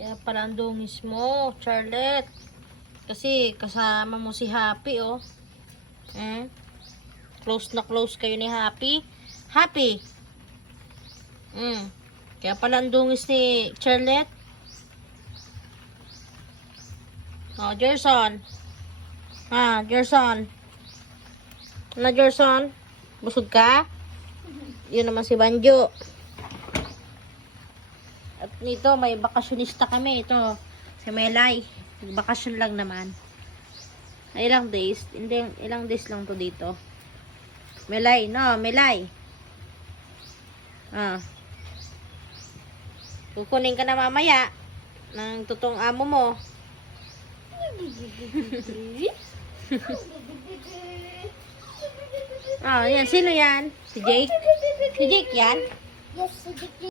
Kaya pala ang dungis mo, Charlotte. Kasi kasama mo si Happy, oh. Close na close kayo ni Happy. Happy. Kaya pala ang dungis ni Charlotte. Oh, Gerson. Gerson. Ano, Gerson? Busog ka? Yun naman si Banjo. At nito, may bakasyonista kami. Ito, si Melay. Bakasyon lang naman. Ilang days? Hindi, ilang days lang to dito. Melay, no? Melay. Kukunin ka na mamaya ng totoong amo mo. Yan. Sino yan? Si Jake? Si Jake yan? Yes,